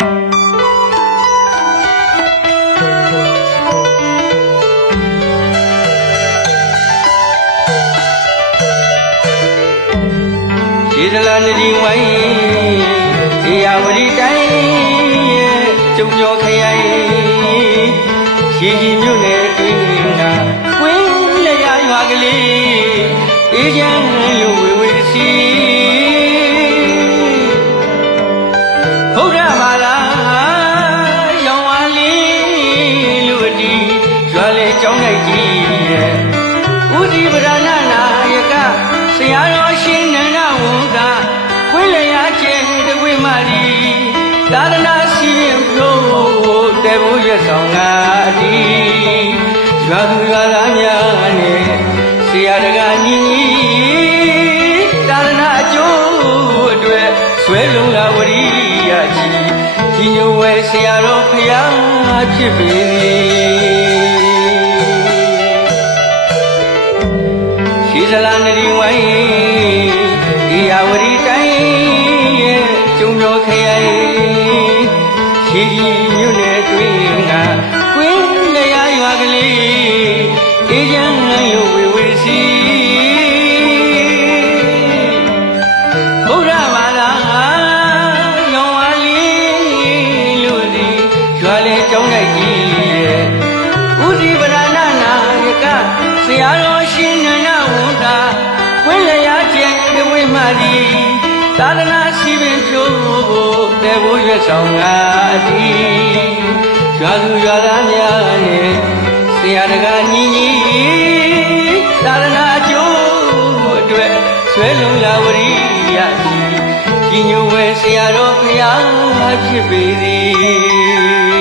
ဒီဇလာနဒီဝိုင်းဒီယာဝတီတိုင်းကျုံကျော်ခရိုင်ရှိကြီးမြို့နယ်တွင်ကကွင်းလျာရွာကလေးအေးချမ်းလို့ဝေဝေစီဘုရားမာလာရောင်ဝါလေးလူအတီရွာလေကျောင်းလိုက်ကြီးရဲ့ဦးဒီဗရဏနာယကဆရာတော်ရှင်နန္ဒဝန်ကခွေးလျာကျဲတဝိမာရီသာသနာစီရင်လို့တေဘုရဆောင်ကအတီရွာသူရွာသားများနဲ့ဆရာတကာညီသာသနာအကျိုးအတွက်ဆွဲလုံးလာဝရိယကြီးကြီးညိုဝဲဆရာတော်ဖျားဖြစ်ပေရှိဇလာနဒီဝိုင်းဒီယာဝတီတိုင်းရဲ့ကျုံကျော်ခရိုင်ရှိကြီးမြို့နယ်တွင်ကကွင်းလျာရွာကလေးအေးချမ်းလို့ဝေဝေစီဘုရားဘာသာရောင်ဝါလေးလို့ဒီရွာလေကျောင်းလိုက်ကြီးရဲ့ဦးဒီဗရဏနာယကဆရာတော်ရှင်နန္ဒဝန်ကခွင့်လျာကျဲတဝိမာရီသာသနာစီပင်ဖြိုးဖို့တေဘိုးရွက်ဆောင်ကအတီရွာသူရွာသားများနဲ့ဆရာတကာညီသာသနာအကျိုးအတွက်ဆွဲလုံးလာဝရိယကြီးညိုဝဲဆရာတော်ဖျားဖြစ်ပေသည်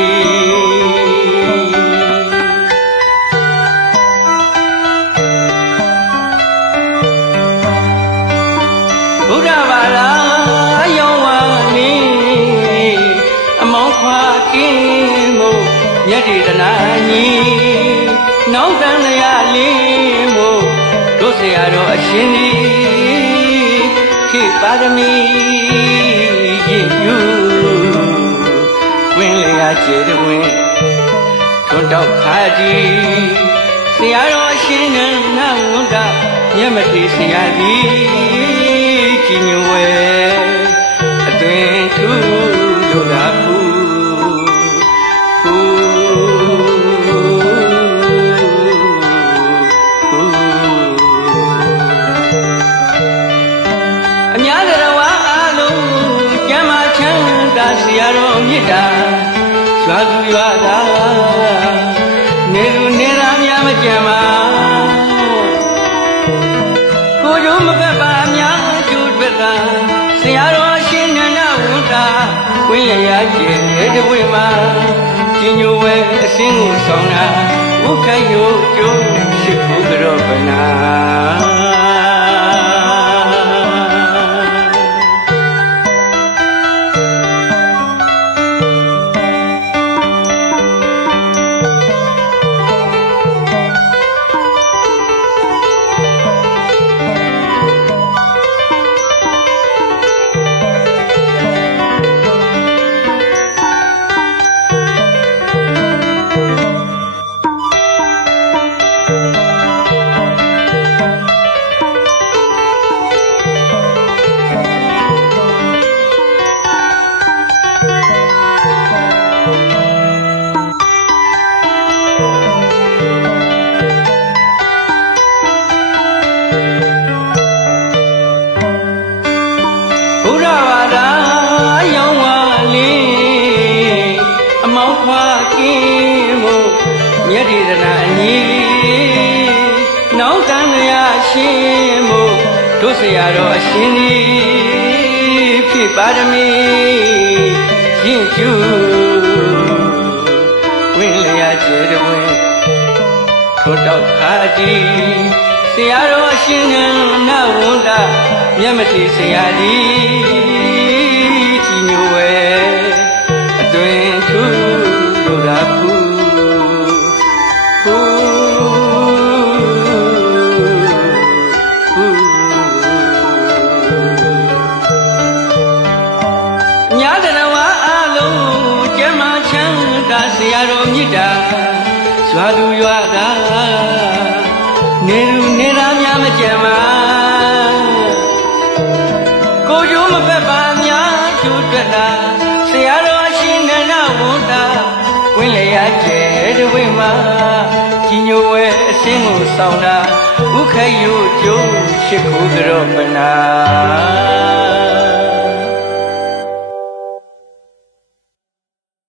ဘုရားဘာသာရောင်ဝါလေးအမောင်းခွာကင်းမို့မြတ်ဒီတနာညီနောက်တန်လျာလေးမို့တို့ဆရာတော်အရှင်ဒီခေပါရမီရည်ယူကွင်းလျာကျေတဝင်းထွန်းတောက်ခါဒီဆရာတော်အရှင်နန္ဒဝန်ကမြတ်မတိဆရာသည်ကြီးညိုဝဲအတွင်ထူလို့လာဖူအများသရဝအားလုံးကျမ်းမာချမ်းသာဆရာတော်မြတ်တာရွာသူရွာသားနေသူနေသားများမကြံပါကိုကျိုးမကပ်ပါများကျိုးတွေ့တာဆရာတော်ရှင်နန္ဒဝန်ကဝိလျာကျဲတဝိမာကြီးညိုဝဲအစင်းကိုဆောင်တာဥက္ခယောကျိုးရှိဖို့ကြောပနာမြတ်ဒီတနာညီနောက်တန်လျာရှင်မို့တို့ဆရာတော်အရှင်ဒီဖြစ်ပါရမီရင့်ကျူဝင်းလျာကျေတဝင်းထို့တောက်ခါကြီးဆရာတော်အရှင်နန္ဒဝန်ကမြတ်မတိဆရာဒီကြီးညိုဝဲအတွင်ထူလို့လာဖူများတရဝအားလုံး လူနေတာများမကြံပါကိုကျိုးမပက်ပါများကျိုးတွက်တာဆရာတော်အရှင်နန္ဒဝန္တာဝင်းလေရကျဲတဝိမှာကြီးညိုဝဲအစင်းကိုဆောင်တာဥခယုကျိုးရှိခိုးကြောပနာ